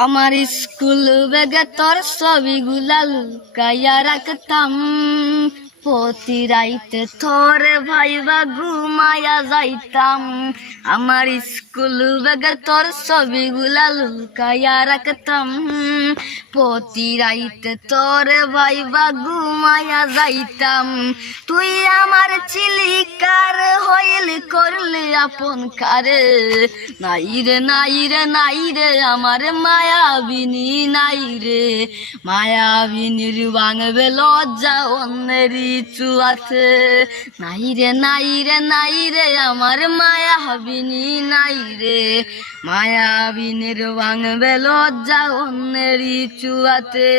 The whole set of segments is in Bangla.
আমার স্কুল ব্যাগে তোর ছবিগুলা লুকাইয়া রাখতাম, প্রতি রাইতে তোরে ভাইবা ঘুমায়া যাইতাম। আমার স্কুল ব্যাগে তোর ছবিগুলা লুকাইয়া রাখতাম, প্রতি রাইতে তোরে ভাইবা ঘুমায়া যাইতাম। তুই আমার চিলিকার হইল করলে আপন কারে, নাই রে নাই রে নাই রে আমার মায়াবিনী নাই রে। মায়াবিনীর ভাঙবে লজ্জা অন্যেরই চুয়াতে, নাই রে নাই রে নাই রে আমার মায়াবিনী নাই রে। মায়াবিনীর ভাঙবে লজ্জা অন্যেরই চুয়াতে।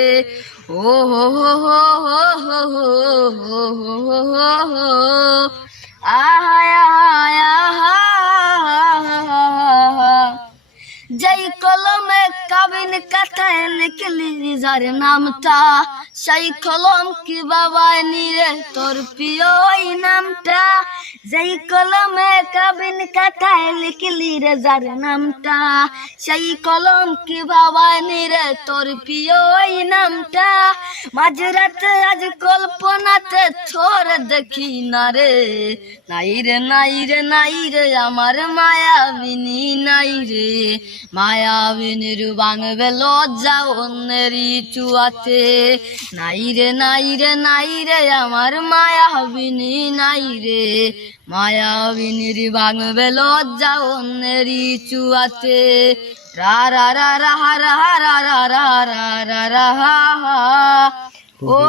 ও হো হো হো হো হো হো হো হো হো হো আহা আহা। যেই কলমে কাবিন কাটায় লিখলি যার নামটা, সেই কলম কি বাবা নিরে তোর প্রিয় ওই নামটা। যেই কলমে কাবিন কাটায় লিখলি রে যার নামটা, সেই কলম কি বাবা নিরে তোর প্রিয় ওই নামটা। মাঝরাতে আজ কল্পনাতে তোর দেখি না রে, নাই রে নাই রে নাই রে আমার মায়াবিনী নাই রে। মায়াবিনীর ভাঙবে লজ্জা অন্যেরই চুয়াতে, নাই রে নাই রে নাই রে আমার মায়াবিনী নাই রে। মায়াবিনীর ভাঙবে লজ্জা অন্যেরই চুয়াতে। রা রা রা রা রা রা রা রা রা রা রা রা রা রা ও